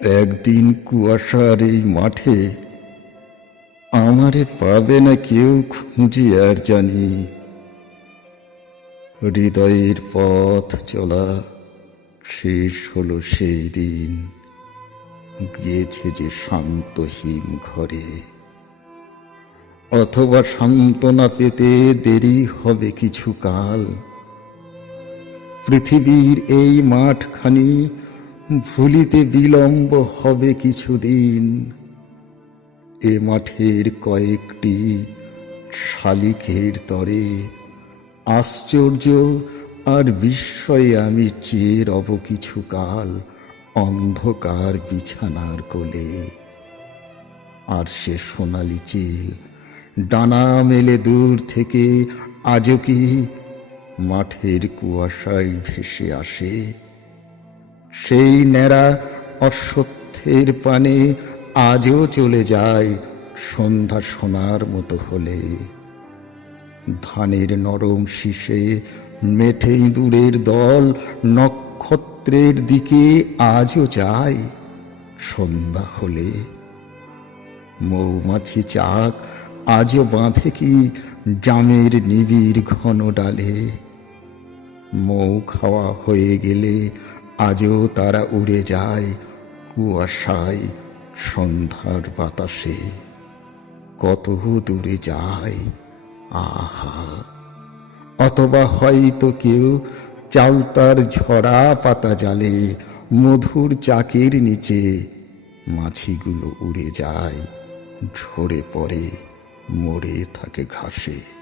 একদিন কুয়াশার এই মাঠে আমারে পাবে না কেউ খুঁজে আর জানি। হৃদয়ের পথ চলা শেষ হলো সেই দিন, গিয়েছে যে শান্ত হিম ঘরে। অথবা সান্ত্বনা পেতে দেরি হবে কিছু কাল। পৃথিবীর এই মাঠখানি ভুলিতে বিলম্ব হবে কিছুদিন। এ মাঠের কয়েকটি শালিকের তরে আশ্চর্য আর বিস্ময়ে আমি চেয়ে রব কিছুকাল অন্ধকার বিছানার কোলে। আর সে সোনালি চিল ডানা মেলে দূর থেকে আজও কি মাঠের কুয়াশায় ভেসে আসে। সেই ন্যাড়া অশ্বত্থের পানে আজও চলে যায় সন্ধ্যা সোনার মতো হলে। ধানের নরম শীষে মেঠে ইঁদুরের দল নক্ষত্রের দিকে আজও যায় সন্ধ্যা হলে। মৌমাছি চাক আজও বাঁধে কি জামের নিবিড় ঘন ডালে। মৌ খাওয়া হয়ে গেলে আজও তারা উড়ে যায় কুয়াশায় সন্ধ্যার বাতাসে। কত দূরে যায় আহা। অথবা হয়তো কেউ চালতার ঝরা পাতা জালে মধুর চাকের নিচে। মাছিগুলো উড়ে যায়, ঝরে পড়ে মরে থাকে ঘাসে।